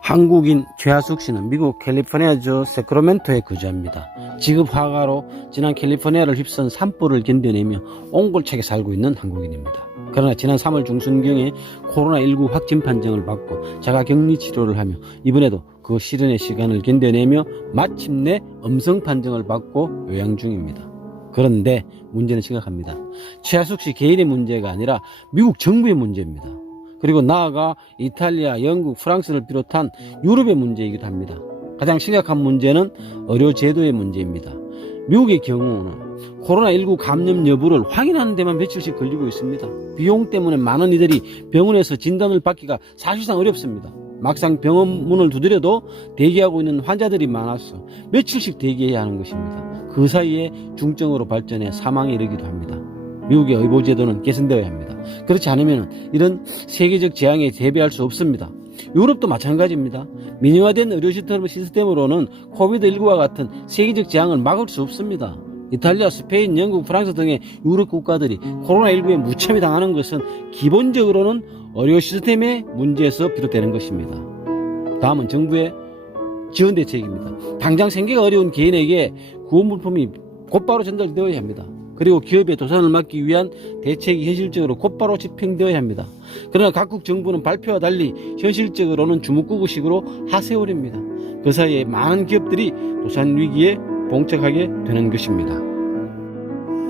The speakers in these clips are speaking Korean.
한국인 최하숙 씨는 미국 캘리포니아주 세크라멘토에 거주합니다. 직업 화가로 지난 캘리포니아를 휩쓴 산불을 견뎌내며 옹골차게 살고 있는 한국인입니다. 그러나 지난 3월 중순경에 코로나19 확진 판정을 받고 자가격리 치료를 하며 이번에도 그 시련의 시간을 견뎌내며 마침내 음성 판정을 받고 요양 중입니다. 그런데 문제는 심각합니다. 최하숙 씨 개인의 문제가 아니라 미국 정부의 문제입니다. 그리고 나아가 이탈리아, 영국, 프랑스를 비롯한 유럽의 문제이기도 합니다. 가장 심각한 문제는 의료 제도의 문제입니다. 미국의 경우는 코로나19 감염 여부를 확인하는 데만 며칠씩 걸리고 있습니다. 비용 때문에 많은 이들이 병원에서 진단을 받기가 사실상 어렵습니다. 막상 병원 문을 두드려도 대기하고 있는 환자들이 많아서 며칠씩 대기해야 하는 것입니다. 그 사이에 중증으로 발전해 사망에 이르기도 합니다. 미국의 의료제도는 개선되어야 합니다. 그렇지 않으면 이런 세계적 재앙에 대비할 수 없습니다. 유럽도 마찬가지입니다. 민영화된 의료 시스템으로는 코비드19와 같은 세계적 재앙을 막을 수 없습니다. 이탈리아, 스페인, 영국, 프랑스 등의 유럽 국가들이 코로나19에 무참히 당하는 것은 기본적으로는 의료 시스템의 문제에서 비롯되는 것입니다. 다음은 정부의 지원 대책입니다. 당장 생계가 어려운 개인에게 구호물품이 곧바로 전달되어야 합니다. 그리고 기업의 도산을 막기 위한 대책이 현실적으로 곧바로 집행되어야 합니다. 그러나 각국 정부는 발표와 달리 현실적으로는 주먹구구식으로 하세월입니다. 그 사이에 많은 기업들이 도산 위기에 봉착하게 되는 것입니다.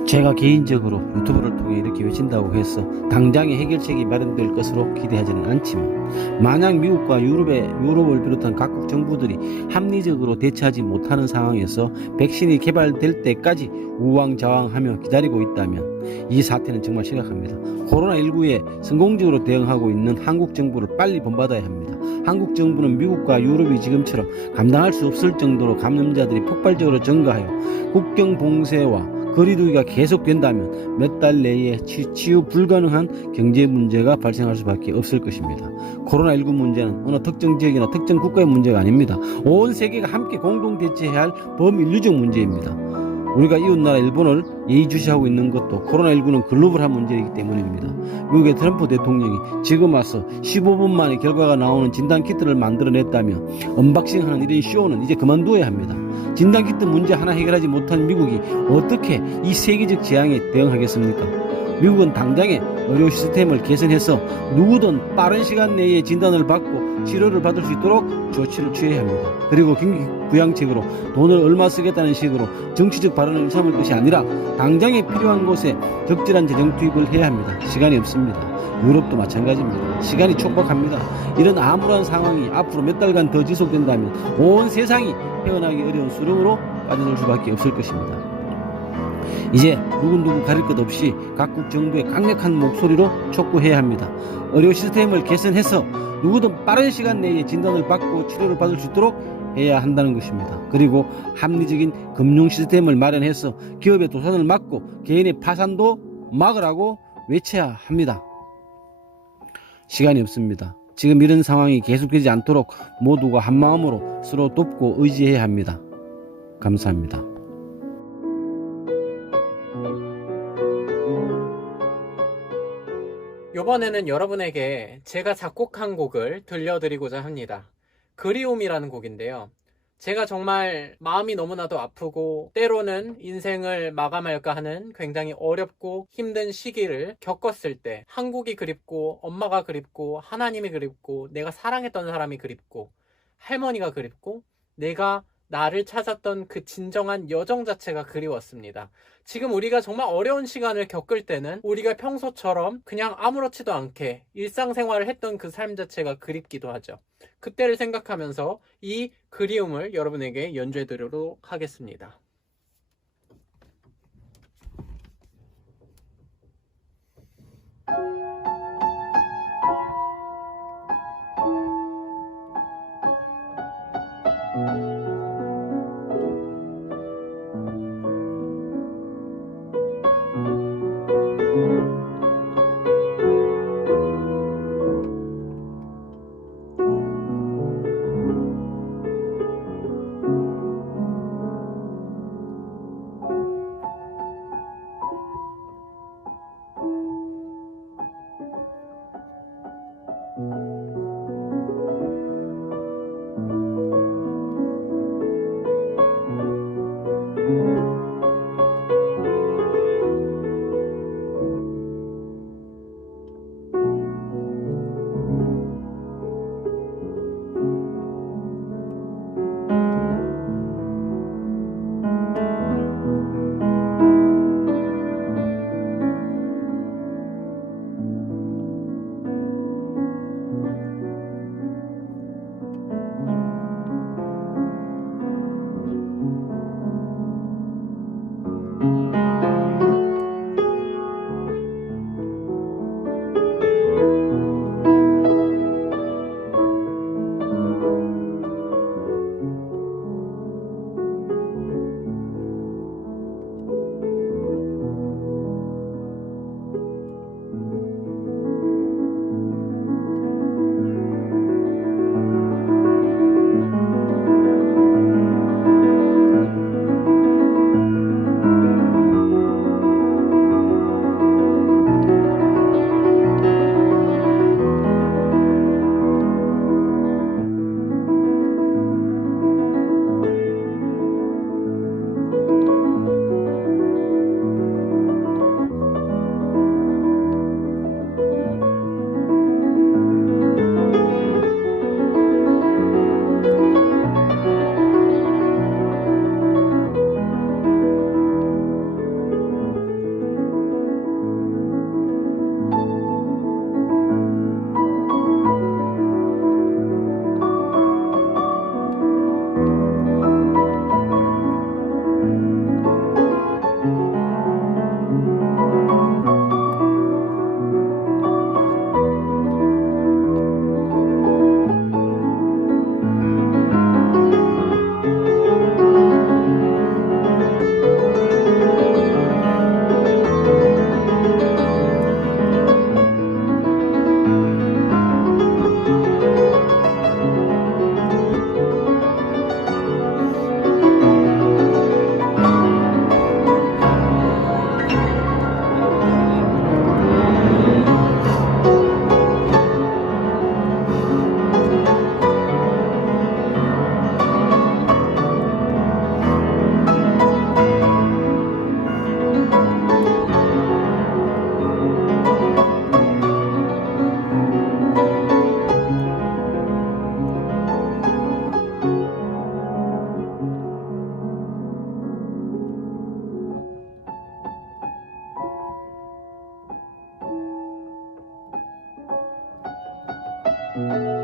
제가 개인적으로 유튜브를 통해 이렇게 외친다고 해서 당장의 해결책이 마련될 것으로 기대하지는 않지만 만약 미국과 유럽을 비롯한 각국 정부들이 합리적으로 대처하지 못하는 상황에서 백신이 개발될 때까지 우왕좌왕하며 기다리고 있다면 이 사태는 정말 심각합니다. 코로나19에 성공적으로 대응하고 있는 한국 정부를 빨리 본받아야 합니다. 한국 정부는 미국과 유럽이 지금처럼 감당할 수 없을 정도로 감염자들이 폭발적으로 증가하여 국경 봉쇄와 거리두기가 계속된다면 몇 달 내에 치유 불가능한 경제 문제가 발생할 수밖에 없을 것입니다. 코로나19 문제는 어느 특정 지역이나 특정 국가의 문제가 아닙니다. 온 세계가 함께 공동 대처해야 할 범인류적 문제입니다. 우리가 이웃나라 일본을 예의주시하고 있는 것도 코로나19는 글로벌한 문제이기 때문입니다. 미국의 트럼프 대통령이 지금 와서 15분 만에 결과가 나오는 진단키트를 만들어냈다며 언박싱하는 이런 쇼는 이제 그만두어야 합니다. 진단키트 문제 하나 해결하지 못한 미국이 어떻게 이 세계적 재앙에 대응하겠습니까? 미국은 당장에 의료 시스템을 개선해서 누구든 빠른 시간 내에 진단을 받고 치료를 받을 수 있도록 조치를 취해야 합니다. 그리고 경기 부양책으로 돈을 얼마 쓰겠다는 식으로 정치적 발언을 일삼을 것이 아니라 당장에 필요한 곳에 적절한 재정 투입을 해야 합니다. 시간이 없습니다. 유럽도 마찬가지입니다. 시간이 촉박합니다. 이런 암울한 상황이 앞으로 몇 달간 더 지속된다면 온 세상이 헤어나기 어려운 수렁으로 빠져들 수밖에 없을 것입니다. 이제 누구 가릴 것 없이 각국 정부의 강력한 목소리로 촉구해야 합니다. 의료 시스템을 개선해서 누구든 빠른 시간 내에 진단을 받고 치료를 받을 수 있도록 해야 한다는 것입니다. 그리고 합리적인 금융 시스템을 마련해서 기업의 도산을 막고 개인의 파산도 막으라고 외쳐야 합니다. 시간이 없습니다. 지금 이런 상황이 계속되지 않도록 모두가 한마음으로 서로 돕고 의지해야 합니다. 감사합니다. 이번에는 여러분에게 제가 작곡한 곡을 들려드리고자 합니다. 그리움이라는 곡인데요. 제가 정말 마음이 너무나도 아프고 때로는 인생을 마감할까 하는 굉장히 어렵고 힘든 시기를 겪었을 때 한국이 그립고 엄마가 그립고 하나님이 그립고 내가 사랑했던 사람이 그립고 할머니가 그립고 내가 나를 찾았던 그 진정한 여정 자체가 그리웠습니다. 지금 우리가 정말 어려운 시간을 겪을 때는 우리가 평소처럼 그냥 아무렇지도 않게 일상생활을 했던 그 삶 자체가 그립기도 하죠. 그때를 생각하면서 이 그리움을 여러분에게 연주해 드리도록 하겠습니다. 음.